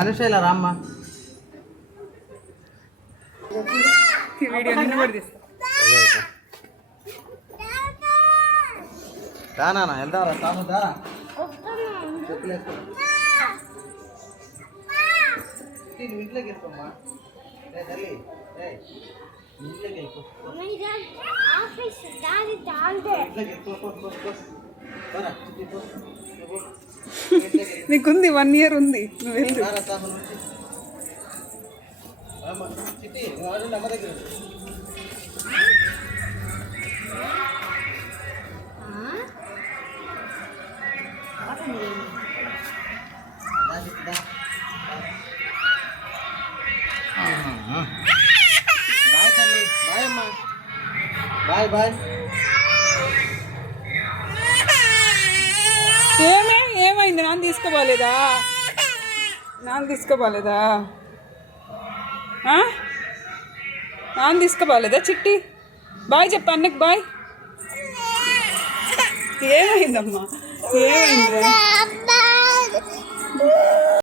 అనుశైల రామ్మ రానా వెళ్దాం రా సాము దారా చెప్పులు వేసుకో ఇంట్లోకి వెళ్ళిపోమ్మా తల్లి ఇంట్లోకి వెళ్ళిపో నీకుంది 1 year ఉంది నువ్వు వెళ్ళు అమ్మ దగ్గర బాయ్ తల్లి బాయ్ అమ్మా బాయ్ బాయ్ ఏమైంది నాన్న తీసుకోపోలేదా నాన్న తీసుకోపోలేదా చిట్టి బాయ్ చెప్పు అన్నకి బాయ్ ఏమైందమ్మా ఏమైంది